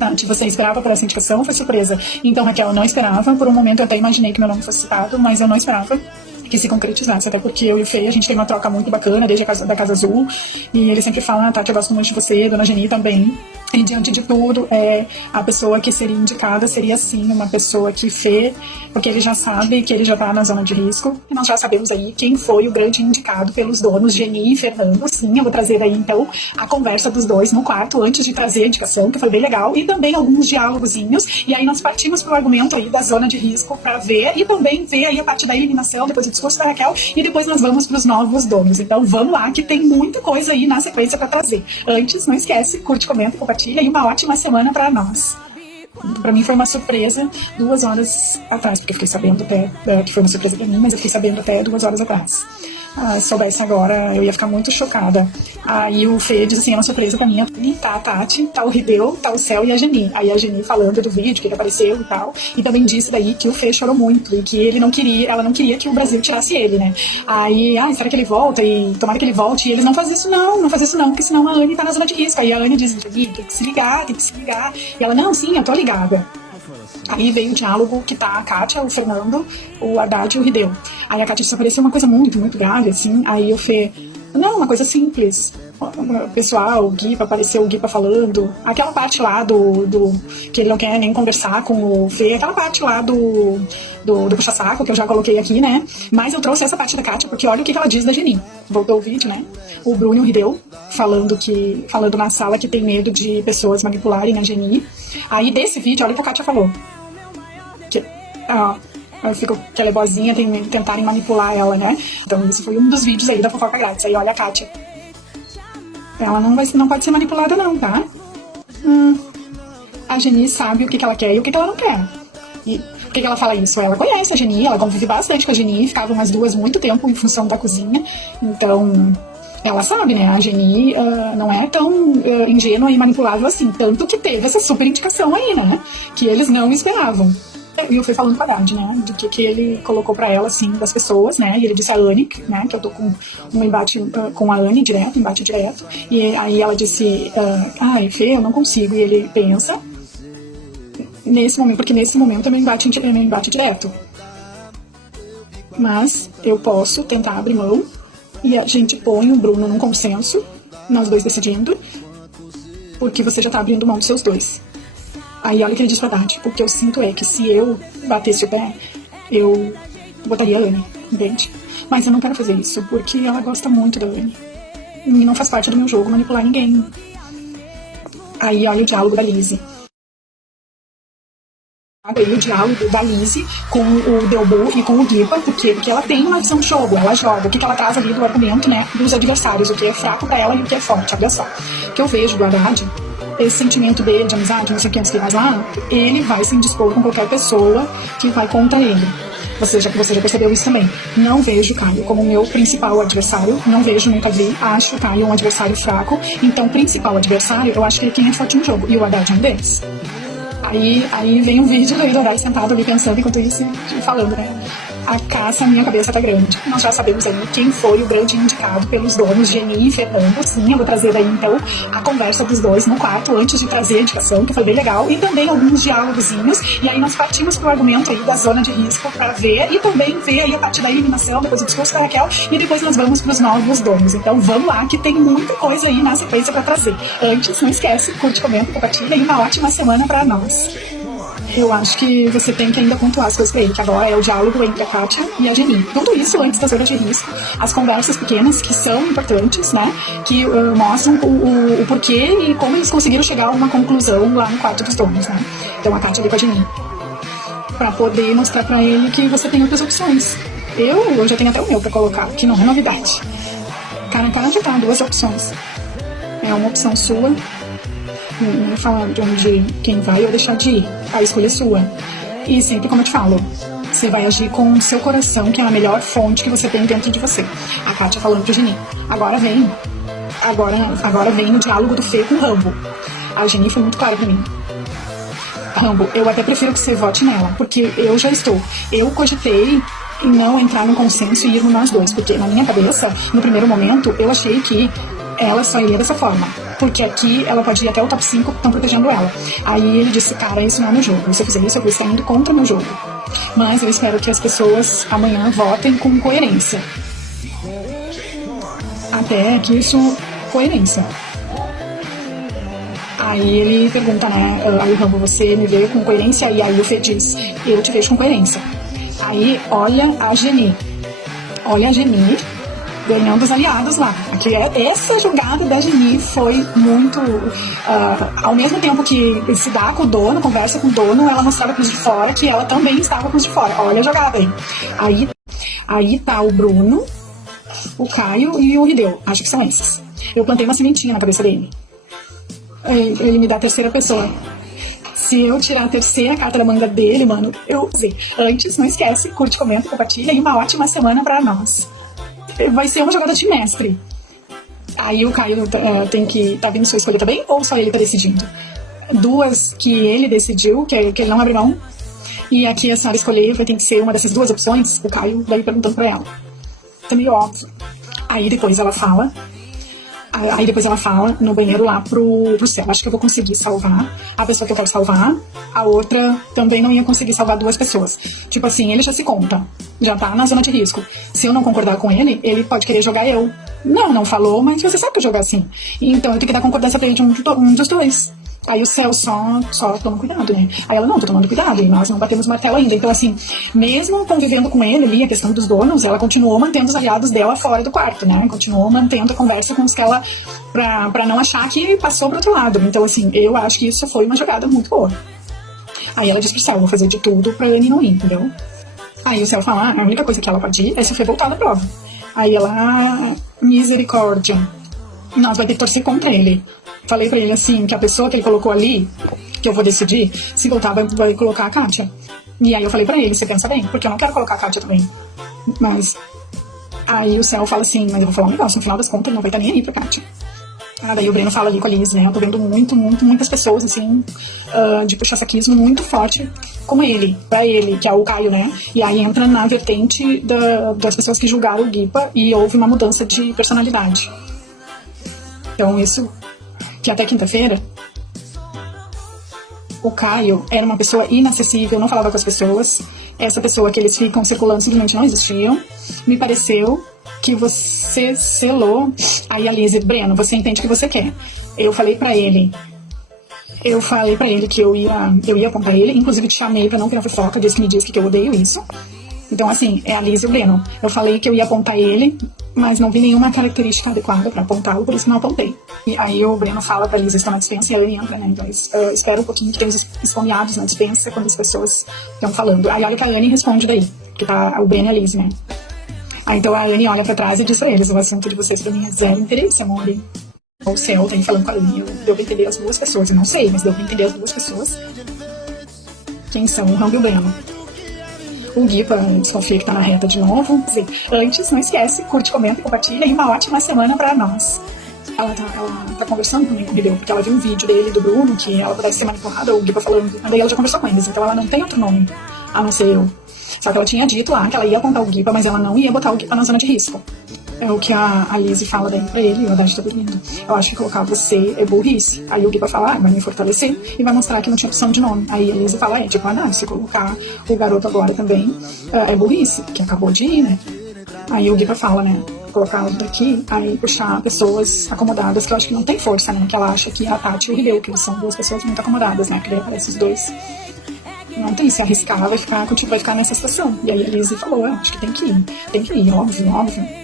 Tati, você esperava por essa indicação? Foi surpresa. Então, Raquel, eu não esperava. Por um momento eu até imaginei que meu nome fosse citado, mas eu não esperava que se concretizasse, até porque eu e o Fê, a gente tem uma troca muito bacana desde da Casa Azul, e ele sempre fala, Tati, eu gosto muito de você, Dona Geni também. E diante de tudo, a pessoa que seria indicada seria sim uma pessoa que Fê, porque ele já sabe que ele já está na zona de risco, e nós já sabemos aí quem foi o grande indicado pelos donos, Geni e Fernando. Sim, eu vou trazer aí então a conversa dos dois no quarto, antes de trazer a indicação, que foi bem legal, e também alguns diálogozinhos, e aí nós partimos para o argumento aí da zona de risco para ver, e também ver aí a parte da eliminação, depois do discurso da Raquel, e depois nós vamos para os novos donos. Então vamos lá, que tem muita coisa aí na sequência para trazer. Antes, não esquece, curte, comenta, compartilha, e uma ótima semana para nós. Para mim foi uma surpresa 2 horas atrás, porque eu fiquei sabendo até que foi uma surpresa para mim, mas eu fiquei sabendo até 2 horas atrás. Se soubesse agora, eu ia ficar muito chocada. Aí o Fê diz assim, é uma surpresa pra mim, tá a Tati, tá o Rideu, tá o Céu e a Geni. Aí a Geni falando do vídeo, que ele apareceu e tal, e também disse daí que o Fê chorou muito, e que ele não queria, ela não queria que o Brasil tirasse ele, né? Aí, será que ele volta? E tomara que ele volte, e eles não fazem isso não fazem isso não, porque senão a Anne tá na zona de risco. Aí a Anne diz, Geni, tem que se ligar. E ela, não, sim, eu tô ligada. Aí veio o diálogo que tá a Kátia, o Fernando, o Haddad e o Rideu. Aí a Kátia disse, apareceu uma coisa muito, muito grave, assim. Aí o Fê, não, uma coisa simples. O pessoal, o Guipa, apareceu o Guipa falando. Aquela parte lá do que ele não quer nem conversar com o Fê. Aquela parte lá do puxa-saco, que eu já coloquei aqui, né? Mas eu trouxe essa parte da Kátia, porque olha o que ela diz da Geni. Voltou o vídeo, né? O Bruno e o Rideu falando na sala que tem medo de pessoas manipularem a Geni. Aí desse vídeo, olha o que a Kátia falou. Eu fico que ela é boazinha, tentarem manipular ela, né? Então isso foi um dos vídeos aí da fofoca grátis. Aí olha a Kátia. Ela não pode ser manipulada não, tá? A Geni sabe o que ela quer e o que ela não quer. E por que ela fala isso? Ela conhece a Geni, ela convive bastante com a Geni, ficavam as duas muito tempo em função da cozinha. Então, ela sabe, né? A Geni não é tão ingênua e manipulável assim. Tanto que teve essa super indicação aí, né? Que eles não esperavam. E eu fui falando com a Haddad, né, do que ele colocou pra ela, assim, das pessoas, né, e ele disse a Anne, né, que eu tô com um embate com a Anne embate direto, e aí ela disse, Fê, eu não consigo, e ele pensa, porque nesse momento é meu embate direto, mas eu posso tentar abrir mão, e a gente põe o Bruno num consenso, nós dois decidindo, porque você já tá abrindo mão dos seus dois. Aí olha o que ele diz pra Haddad, o que eu sinto é que se eu batesse o pé, eu botaria a Anne, entende? Mas eu não quero fazer isso, porque ela gosta muito da Anne. E não faz parte do meu jogo manipular ninguém. Aí olha o diálogo da Lizzie. Aí o diálogo da Lizzie com o Delbu e com o Guipa, porque ela tem uma visão de jogo, ela joga, o que ela traz ali do argumento, né, dos adversários, o que é fraco pra ela e o que é forte, olha só. O que eu vejo do Haddad, esse sentimento dele de amizade, não sei o que, não sei o que mais lá, ele vai se indispor com qualquer pessoa que vai contra ele. Você já percebeu isso também. Não vejo o Caio como meu principal adversário, não vejo, nunca vi, acho o Caio um adversário fraco, então o principal adversário, eu acho que ele quem é forte no jogo, e o Haddad é um deles. Aí vem um vídeo do Haddad sentado ali pensando enquanto isso, falando, né? A caça, a minha cabeça tá grande. Nós já sabemos aí quem foi o grande indicado pelos donos, Geni e Fernando. Sim, eu vou trazer aí então a conversa dos dois no quarto, antes de trazer a indicação, que foi bem legal, e também alguns diálogozinhos. E aí nós partimos pro argumento aí da zona de risco para ver, e também ver aí a parte da eliminação, depois o discurso da Raquel, e depois nós vamos pros novos donos. Então vamos lá, que tem muita coisa aí na sequência para trazer. Antes, não esquece, curte, comenta, compartilha, e uma ótima semana para nós. Eu acho que você tem que ainda pontuar as coisas pra ele, que agora é o diálogo entre a Kátia e a Geni. Tudo isso antes da zona de risco, as conversas pequenas que são importantes, né? Que mostram o porquê e como eles conseguiram chegar a uma conclusão lá no quarto dos donos, né? Então a Kátia veio com a Geni, pra poder mostrar pra ele que você tem outras opções. Eu já tenho até o meu pra colocar, que não é novidade. Cara a cara já tá, 2 opções. É uma opção sua, não falar de onde quem vai ou deixar de ir, a escolha é sua. E sempre, como eu te falo, você vai agir com o seu coração, que é a melhor fonte que você tem dentro de você. A Kátia falando pro Geni. Agora vem o diálogo do Fê com o Rambo. A Geni foi muito clara pra mim. Rambo, eu até prefiro que você vote nela, porque eu cogitei em não entrar no consenso e ir nós dois, porque na minha cabeça, no primeiro momento, eu achei que ela sairia dessa forma, porque aqui ela pode ir até o top 5 que estão protegendo ela. Aí ele disse, cara, isso não é meu jogo, se eu fizer isso eu vou estar indo contra o meu jogo. Mas eu espero que as pessoas amanhã votem com coerência. Até que isso, coerência. Aí ele pergunta, né, aí o Rambo, você me vê com coerência? E aí o Fê diz, eu te vejo com coerência. Aí olha a Geni ganhando os aliados lá. Aqui, essa jogada da Geni foi muito... ao mesmo tempo que se dá com o dono, conversa com o dono, ela mostrava com os de fora que ela também estava com os de fora. Olha a jogada aí. Aí tá o Bruno, o Caio e o Hideo. Acho que são esses. Eu plantei uma sementinha na cabeça dele. Ele me dá a terceira pessoa. Se eu tirar a terceira carta da manga dele, mano, eu sei. Antes, não esquece, curte, comenta, compartilha e uma ótima semana pra nós. Vai ser uma jogada de mestre. Aí o Caio tá vindo sua escolha também? Ou só ele tá decidindo? Duas que ele decidiu, que ele não abre mão. E aqui a senhora escolher vai ter que ser uma dessas duas opções. O Caio daí perguntando pra ela. Tá meio óbvio. Aí depois ela fala no banheiro lá pro céu. Acho que eu vou conseguir salvar a pessoa que eu quero salvar. A outra também não ia conseguir salvar duas pessoas. Tipo assim, ele já se conta. Já tá na zona de risco. Se eu não concordar com ele, ele pode querer jogar eu. Não falou, mas você sabe que eu jogar assim. Então eu tenho que dar concordância pra ele de um dos dois. Aí o céu só toma cuidado, né? Aí ela, não, tô tomando cuidado, e nós não batemos martelo ainda. Então, assim, mesmo convivendo com ele ali, a questão dos donos, ela continuou mantendo os aliados dela fora do quarto, né? Continuou mantendo a conversa com os que ela... pra não achar que passou pro outro lado. Então, assim, eu acho que isso foi uma jogada muito boa. Aí ela disse pro céu, vou fazer de tudo pra ele não ir, entendeu? Aí o céu fala, a única coisa que ela pode ir é se for voltar da prova. Aí ela, misericórdia, nós vai ter que torcer contra ele. Falei pra ele assim, que a pessoa que ele colocou ali, que eu vou decidir, se voltar vai colocar a Kátia. E aí eu falei pra ele, você pensa bem, porque eu não quero colocar a Kátia também. Mas aí o céu fala assim, mas eu vou falar um negócio, no final das contas ele não vai estar nem aí pra Kátia. Daí o Breno fala ali com a Liz, né, eu tô vendo muitas pessoas, assim, de puxa-saquismo muito forte como ele, pra ele, que é o Caio, né, e aí entra na vertente das pessoas que julgaram o Guipa e houve uma mudança de personalidade. Então isso... que até quinta-feira, o Caio era uma pessoa inacessível, não falava com as pessoas. Essa pessoa que eles ficam circulando simplesmente não existiam. Me pareceu que você selou. Aí a Liz, Breno, você entende o que você quer. Eu falei pra ele que eu ia apontar ele, inclusive te chamei pra não criar fofoca, disse que me disse que eu odeio isso. Então, assim, é a Liz e o Breno. Eu falei que eu ia apontar ele, mas não vi nenhuma característica adequada pra apontá-lo, por isso não apontei. E aí o Breno fala pra Liz estar na dispensa e ela entra, né? Então eu espero um pouquinho que tenha os esfomeados na dispensa quando as pessoas estão falando. Aí olha que a Anne responde daí, que tá o Breno e a Liz, né? Aí então a Anne olha pra trás e diz pra eles, o assunto de vocês pra mim é zero interesse, amor. O céu tá aí falando com a Anne, deu pra entender as duas pessoas, eu não sei, mas deu pra entender as duas pessoas. Quem são o Rambo e o Breno. O Guipa desconfia que tá na reta de novo. Antes, não esquece, curte, comenta, compartilha e uma ótima semana pra nós. Ela tá conversando comigo com o Hideo, porque ela viu um vídeo dele, do Bruno, que ela pudesse ser manipulada, o Guipa falando. Daí ela já conversou com eles, então ela não tem outro nome, a não ser eu. Só que ela tinha dito lá que ela ia apontar o Guipa, mas ela não ia botar o Guipa na zona de risco. É o que a Lizzie fala daí pra ele, e o Haddad tá dormindo. Eu acho que colocar você é burrice. Aí o Guipa fala, vai me fortalecer e vai mostrar que não tinha opção de nome. Aí a Lizzie fala, tipo, se colocar o garoto agora também é burrice, que acabou de ir, né? Aí o Guipa fala, né, colocar daqui, aí puxar pessoas acomodadas, que eu acho que não tem força, né? Que ela acha que a Tati e o Hideo, que eles são duas pessoas muito acomodadas, né? Que daí aparece os dois. Não tem se arriscar, vai ficar nessa situação. E aí a Lizzie falou, acho que tem que ir, óbvio.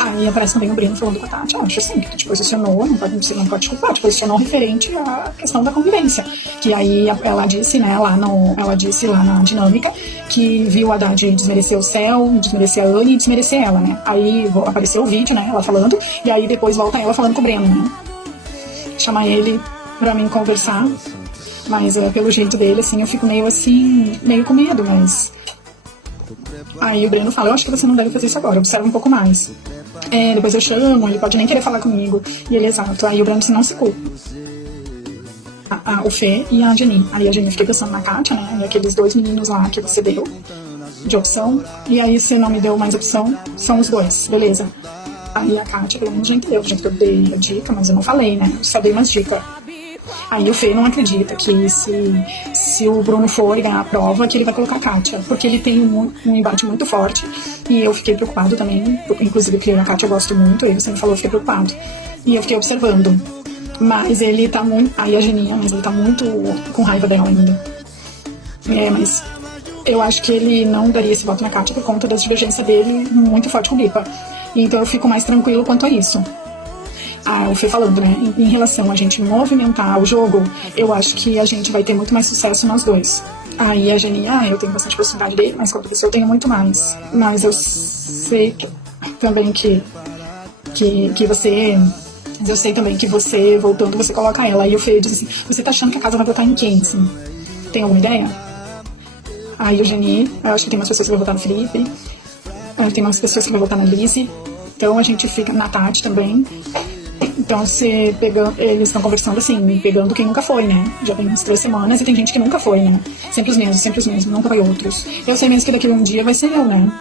Aí aparece também o Breno falando com a Tati, acho assim, que te posicionou, você não pode culpar, te posicionou referente à questão da convivência. Que aí ela disse, né, lá na dinâmica, que viu a Haddad desmerecer o céu, desmerecer a Anne e desmerecer ela, né. Aí apareceu o vídeo, né, ela falando, e aí depois volta ela falando com o Breno, né. Chama ele pra mim conversar, mas pelo jeito dele, assim, eu fico meio com medo, mas... Aí o Breno fala, eu acho que você não deve fazer isso agora, observa um pouco mais. Depois eu chamo, ele pode nem querer falar comigo. E ele exalta. Aí o Breno se não se culpa. O Fê e a Jenny. Aí a Jenny fica pensando na Kátia, né? E aqueles dois meninos lá que você deu de opção. E aí você não me deu mais opção, são os dois, beleza. Aí a Kátia, pelo menos, já entendeu que eu dei a dica, mas eu não falei, né? Eu só dei umas dicas. Aí o Fê não acredita que se o Bruno for ganhar a prova, que ele vai colocar a Kátia, porque ele tem um embate muito forte, e eu fiquei preocupado também, inclusive porque a Kátia eu gosto muito, ele sempre falou, eu fiquei preocupado, e eu fiquei observando, mas ele tá muito, aí a Geninha, mas ele tá muito com raiva dela ainda, mas eu acho que ele não daria esse voto na Kátia por conta das divergências dele muito forte com o Lipa, então eu fico mais tranquilo quanto a isso. Eu fui falando, né, em relação a gente movimentar o jogo, eu acho que a gente vai ter muito mais sucesso nós dois. Aí a Jenny, eu tenho bastante proximidade dele, mas quanto a você eu tenho muito mais. Mas eu sei também que você... Mas eu sei também que você, voltando, você coloca ela. Aí o Fê diz assim, você tá achando que a casa vai votar em quem, assim? Tem alguma ideia? Aí o Jenny, eu acho que tem mais pessoas que vão votar no Felipe. Tem mais pessoas que vão votar na Lizzie. Então a gente fica na Tati também. Então, eles estão conversando assim, pegando quem nunca foi, né? Já tem umas 3 semanas e tem gente que nunca foi, né? Sempre os mesmos, nunca vai outros. Eu sei mesmo que daqui a um dia vai ser eu, né?